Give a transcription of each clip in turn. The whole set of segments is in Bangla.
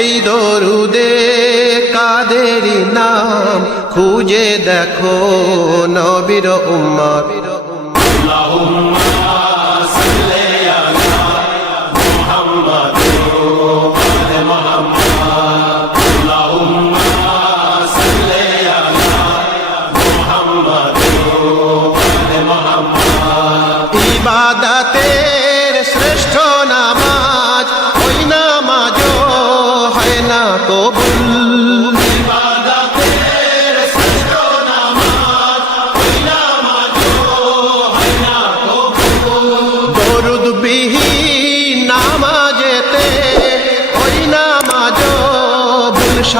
এই দরুদে কাদের নাম খুঁজে দেখো নবীর উম্মত।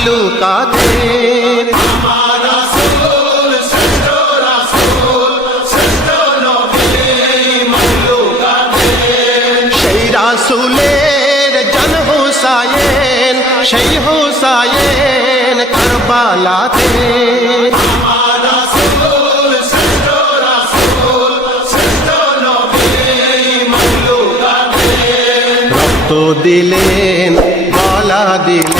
پہلو کا دیر جن حسین شہی حسین کربالا دیر ہمارا تو دلین بالا دلین۔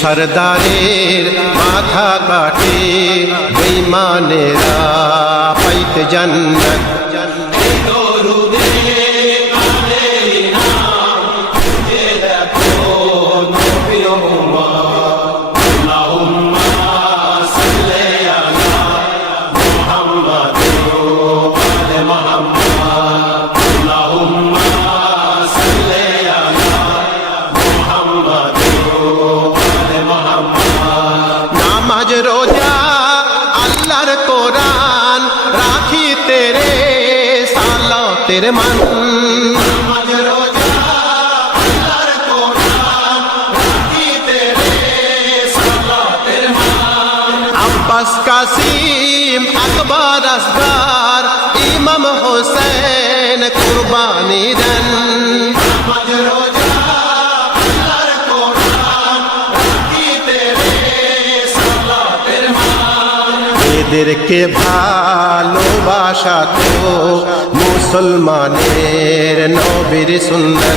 সরদারের মাথা কাটে বেঈমানেরা পাইতে জান্নাত। আল্লাহর কোরআন রাখিতে রে সালতের মান। আব্বাস কাসিম আকবর আসগার ইমাম হোসেন কুরবানি দেন। এদেরকে ভালোবাসা তো মুসলমানের নবীর সুন্দর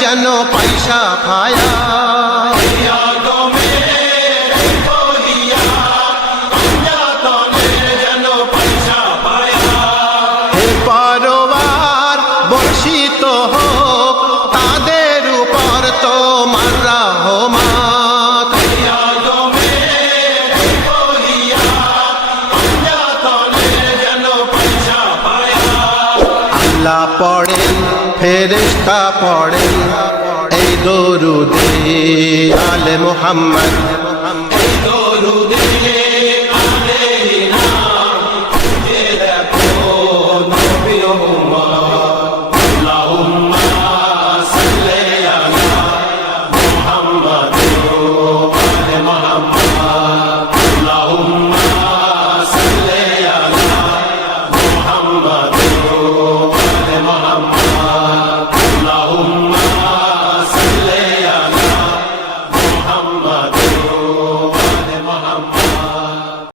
যেন পয়সা ফায়া। ফরিয়াদ পড়ে এই দরুদে আলে মোহাম্মদ।